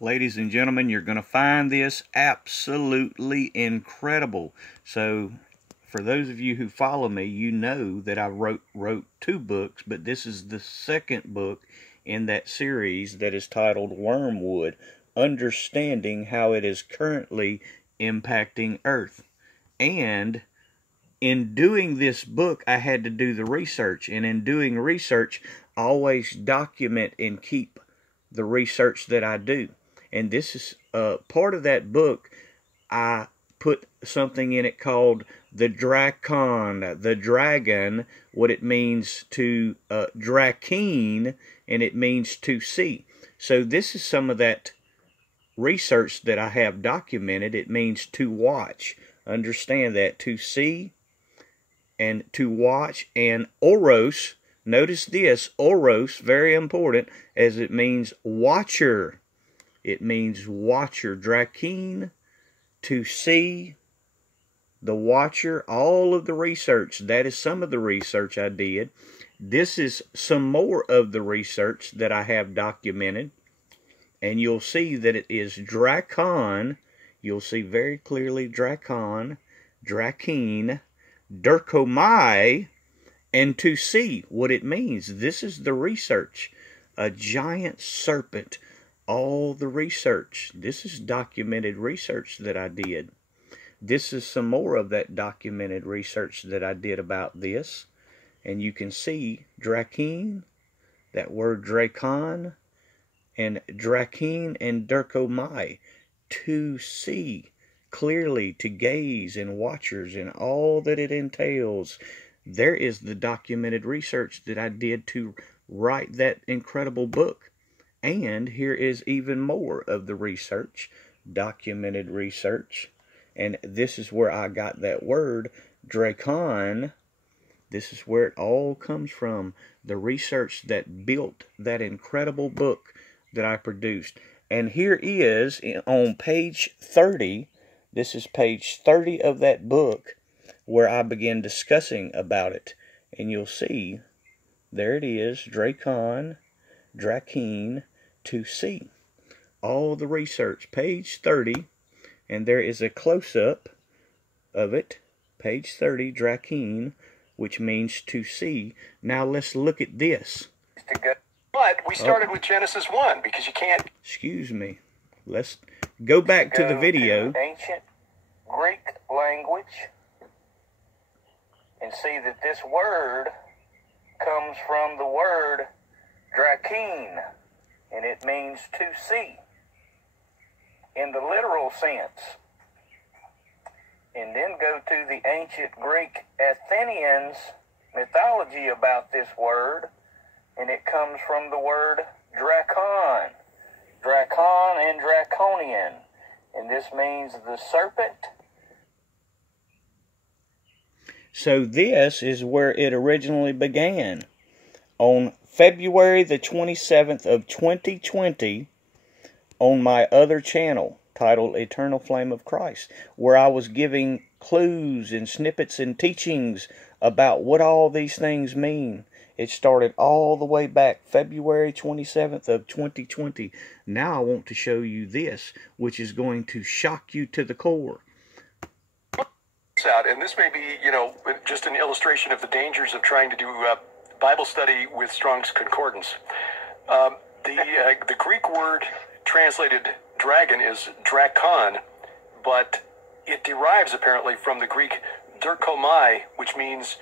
Ladies and gentlemen, you're going to find this absolutely incredible. So, for those of you who follow me, you know that I wrote two books, but this is the second book in that series that is titled Wormwood, Understanding How It Is Currently Impacting Earth. And in doing this book, I had to do the research. And in doing research, I always document and keep the research that I do. And this is part of that book. I put something in it called the Drakon, the dragon, what it means to Drakeen, and it means to see. So this is some of that research that I have documented. It means to watch. Understand that. To see and to watch. And oros, notice this, oros, very important, as it means watcher. It means watcher. Drakeen, to see, the watcher, all of the research. That is some of the research I did. This is some more of the research that I have documented. And you'll see that it is Drakon. You'll see very clearly Drakon, Drakeen, Durkomai, and to see what it means. This is the research. A giant serpent. All the research. This is documented research that I did. This is some more of that documented research that I did about this. And you can see Drakeen, that word Drakon, and Drakeen and Durkomai, to see clearly, to gaze, and watchers, and all that it entails. There is the documented research that I did to write that incredible book. And here is even more of the research, documented research. And this is where I got that word, Drakon. This is where it all comes from. The research that built that incredible book that I produced. And here is, on page 30, this is page 30 of that book, where I begin discussing about it. And you'll see, there it is, Drakon, Drakeen, to see. All the research, page 30, and there is a close-up of it, page 30, Drakeen, which means to see. Now let's look at this. But we started with Genesis 1, because you can't... Excuse me. Let's go back to the video. Ancient Greek language, and see that this word comes from the word Drakeen, and it means to see in the literal sense. And then go to the ancient Greek Athenians' mythology about this word, and it comes from the word Drakon. Drakon and Draconian, and this means the serpent. So this is where it originally began. On February the 27th of 2020, on my other channel, titled Eternal Flame of Christ, where I was giving clues and snippets and teachings about what all these things mean. It started all the way back February 27th of 2020. Now I want to show you this, which is going to shock you to the core. And this may be, just an illustration of the dangers of trying to do Bible study with Strong's Concordance. The Greek word translated dragon is drakon, but it derives apparently from the Greek durkomai, which means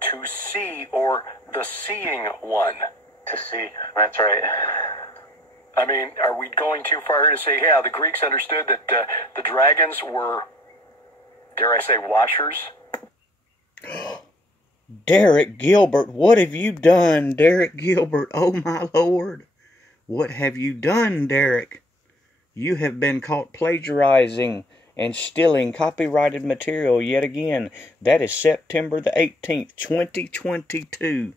to see, or the seeing one. To see, that's right. I mean, are we going too far to say, yeah, the Greeks understood that the dragons were, dare I say, watchers? Derek Gilbert, what have you done, Derek Gilbert? Oh, my Lord. What have you done, Derek? You have been caught plagiarizing and stealing copyrighted material yet again. That is September the 18th, 2022,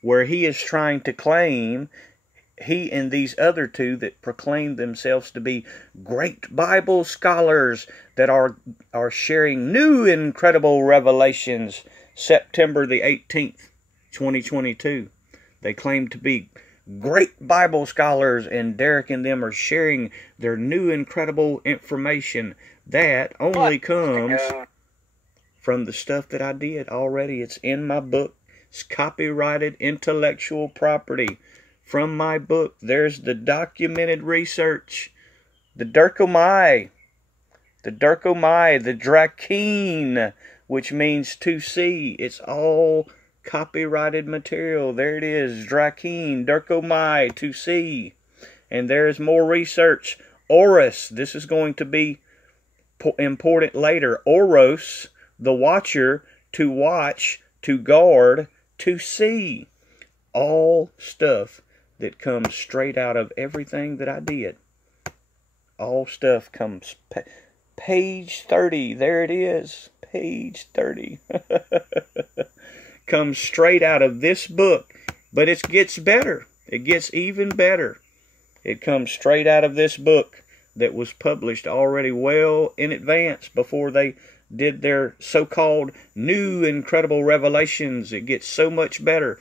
where he is trying to claim, he and these other two that proclaim themselves to be great Bible scholars that are sharing new incredible revelations, September the 18th, 2022. They claim to be great Bible scholars, and Derek and them are sharing their new incredible information that only comes from the stuff that I did already. It's in my book. It's copyrighted intellectual property from my book. There's the documented research, the Durkomai, the Drakeen, which means to see. It's all copyrighted material. There it is, Drakeen, Durkomai, to see. And there's more research. Oros, this is going to be important later. Oros, the watcher, to watch, to guard, to see. All stuff that comes straight out of everything that I did. All stuff comes. Page 30, there it is. Page 30. Comes straight out of this book. But it gets better. It gets even better. It comes straight out of this book that was published already well in advance before they did their so-called new incredible revelations. It gets so much better.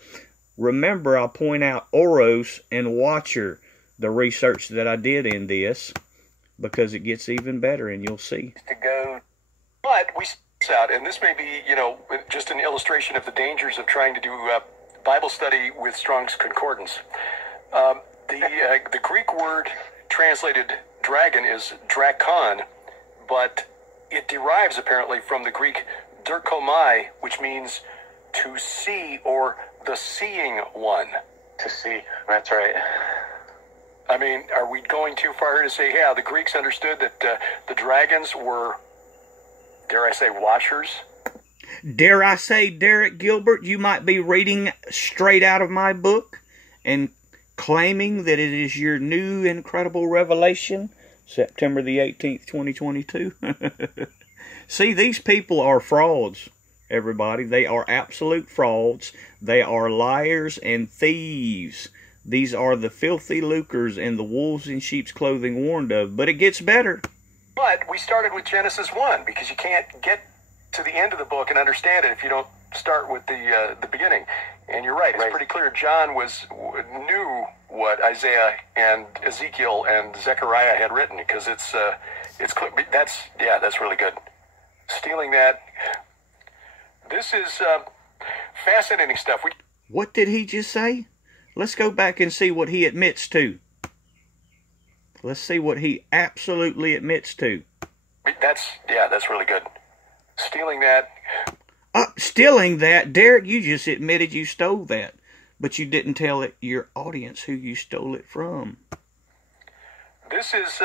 Remember, I'll point out Oros and Watcher, the research that I did in this, because it gets even better, and you'll see. But we out, and this may be, just an illustration of the dangers of trying to do Bible study with Strong's Concordance. The Greek word translated dragon is drakon, but it derives apparently from the Greek durkomai, which means to see or the seeing one. To see, that's right. I mean, are we going too far to say, yeah, the Greeks understood that the dragons were, dare I say, watchers? Dare I say, Derek Gilbert, you might be reading straight out of my book and claiming that it is your new incredible revelation, September the 18th, 2022. See, these people are frauds, everybody. They are absolute frauds. They are liars and thieves. These are the filthy lucres and the wolves in sheep's clothing warned of. But it gets better. But we started with Genesis 1, because you can't get to the end of the book and understand it if you don't start with the beginning. And you're right, it's pretty clear John knew what Isaiah and Ezekiel and Zechariah had written, because it's clear. That's really good. Stealing that. This is fascinating stuff. What did he just say? Let's go back and see what he admits to. Let's see what he absolutely admits to. That's really good. Stealing that. Stealing that? Derek, you just admitted you stole that. But you didn't tell your audience who you stole it from. This is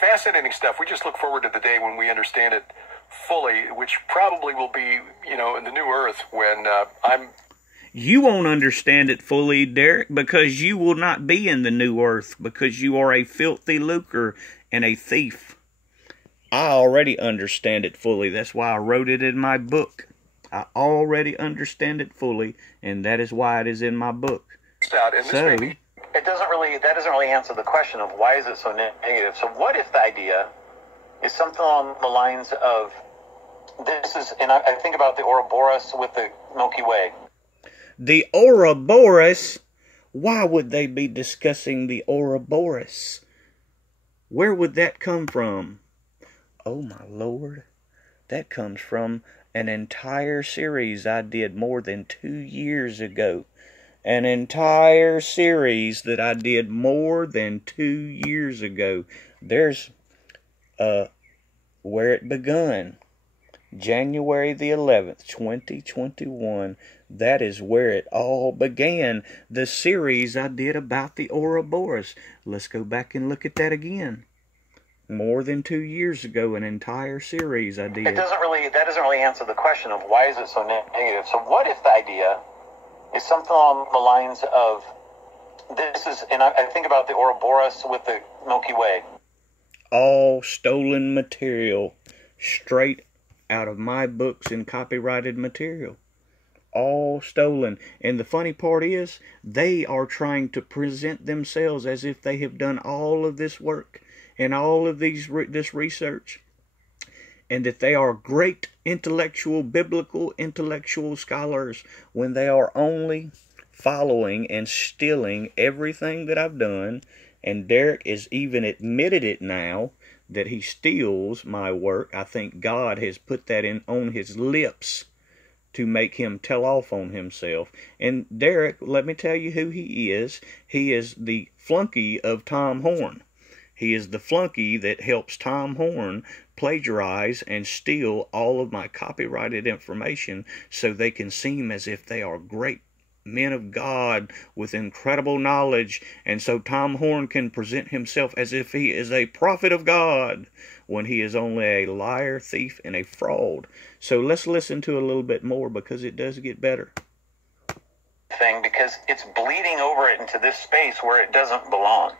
fascinating stuff. We just look forward to the day when we understand it fully, which probably will be, in the new earth when You won't understand it fully, Derek, because you will not be in the new earth, because you are a filthy lucre and a thief. I already understand it fully. That's why I wrote it in my book. I already understand it fully, and that is why it is in my book. That doesn't really answer the question of why is it so negative. So what if the idea is something along the lines of and I think about the Ouroboros with the Milky Way. The Ouroboros? Why would they be discussing the Ouroboros? Where would that come from? Oh my Lord, that comes from an entire series I did more than 2 years ago. An entire series that I did more than 2 years ago. There's where it begun. January the 11th, 2021. That is where it all began. The series I did about the Ouroboros. Let's go back and look at that again. More than 2 years ago, an entire series I did. That doesn't really answer the question of why is it so negative. So what if the idea is something along the lines of and I think about the Ouroboros with the Milky Way. All stolen material, straight out of my books and copyrighted material. All stolen. And the funny part is, they are trying to present themselves as if they have done all of this work and all of this research, and that they are great biblical intellectual scholars, when they are only following and stealing everything that I've done. And Derek has even admitted it now that he steals my work. I think God has put that on his lips to make him tell off on himself. And Derek, let me tell you who he is. He is the flunky of Tom Horn. He is the flunky that helps Tom Horn plagiarize and steal all of my copyrighted information so they can seem as if they are great men of God with incredible knowledge, and so Tom Horn can present himself as if he is a prophet of God when he is only a liar, thief, and a fraud. So let's listen to a little bit more, because it does get better. Because it's bleeding over it into this space where it doesn't belong.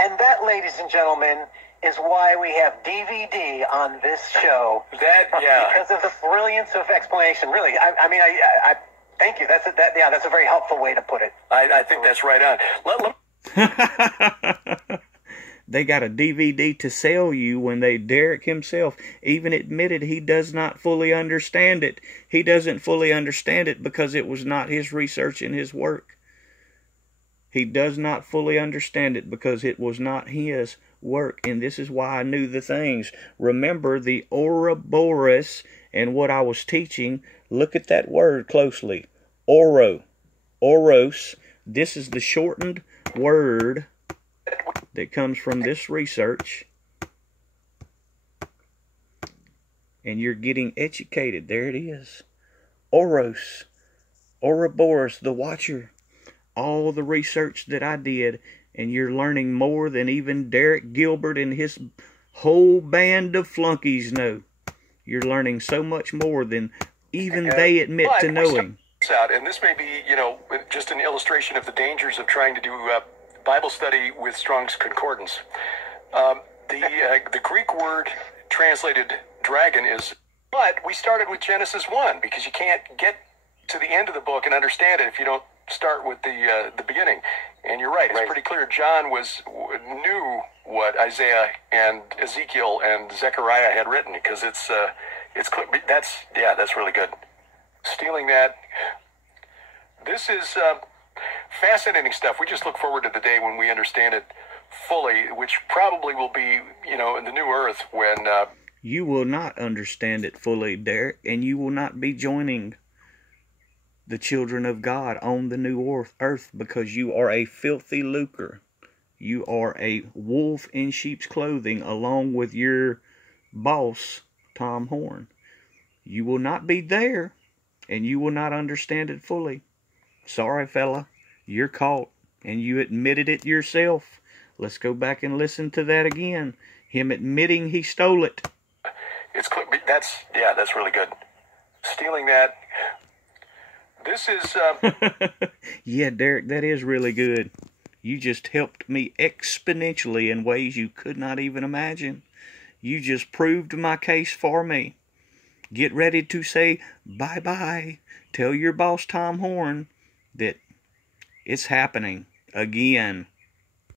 And that, ladies and gentlemen, is why we have DVD on this show. Because of the brilliance of explanation. Really, I thank you. That's a very helpful way to put it. I think that's right on. They got a DVD to sell you when Derek himself even admitted he does not fully understand it. He doesn't fully understand it because it was not his research and his work. He does not fully understand it because it was not his work. And this is why I knew the things. Remember the Ouroboros and what I was teaching. Look at that word closely. Oros. This is the shortened word that comes from this research. And you're getting educated. There it is. Oros. Ouroboros, the watcher. All the research that I did, and you're learning more than even Derek Gilbert and his whole band of flunkies know. You're learning so much more than even they admit to knowing. Out, and this may be, just an illustration of the dangers of trying to do Bible study with Strong's Concordance. The Greek word translated dragon is, but we started with Genesis 1 because you can't get to the end of the book and understand it if you don't start with the beginning. And you're right, it's pretty clear John knew what Isaiah and Ezekiel and Zechariah had written, because it's clear. That's really good. Stealing that. This is fascinating stuff. We just look forward to the day when we understand it fully, which probably will be, in the new earth when... You will not understand it fully, Derek, and you will not be joining the children of God on the new earth, because you are a filthy lucre. You are a wolf in sheep's clothing along with your boss, Tom Horn. You will not be there, and you will not understand it fully. Sorry, fella. You're caught, and you admitted it yourself. Let's go back and listen to that again. Him admitting he stole it. It's clear. That's really good. Stealing that. This is... Yeah, Derek, that is really good. You just helped me exponentially in ways you could not even imagine. You just proved my case for me. Get ready to say bye-bye. Tell your boss, Tom Horn, that it's happening again.